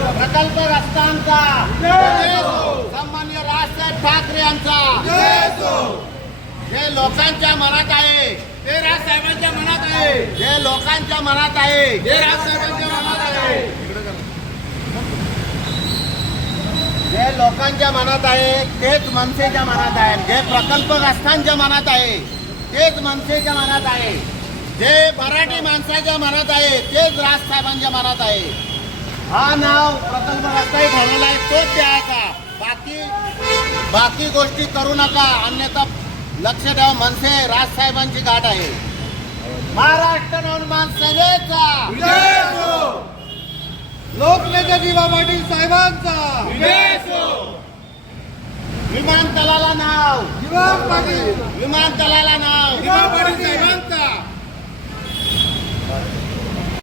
प्रकल्पग्रस्तांचा सन्मान्य राजसाहेब ठाकरे यांचा जे लोकांच्या मनात आहे ते राजसाहेबांच्या मनात आहे. जे लोकांच्या मनात आहे ते राजसाहेबांच्या मनात आहे. जे लोकांच्या मनात आहे तेच मनसेच्या मनात आहे. जे प्रकल्पग्रस्तांच्या मनात आहे तेच मनसेच्या मनात आहे. जे मराठी माणसाच्या मनात आहे तेच राजसाहेबांच्या मनात आहे. हा नाव प्रकल्पग्रस्तही ठरवला आहे तोच द्यायचा. बाकी बाकी गोष्टी करू नका अन्यथा लक्ष ठेवा मनसे राजसाहेबांची गाठ आहे. महाराष्ट्र नवनिर्माण सेनेचा. लोकनेते दिवा पाटील साहेबांचा. विमानतळाला नाव. दिवा पाटील. विमानतळाला नाव.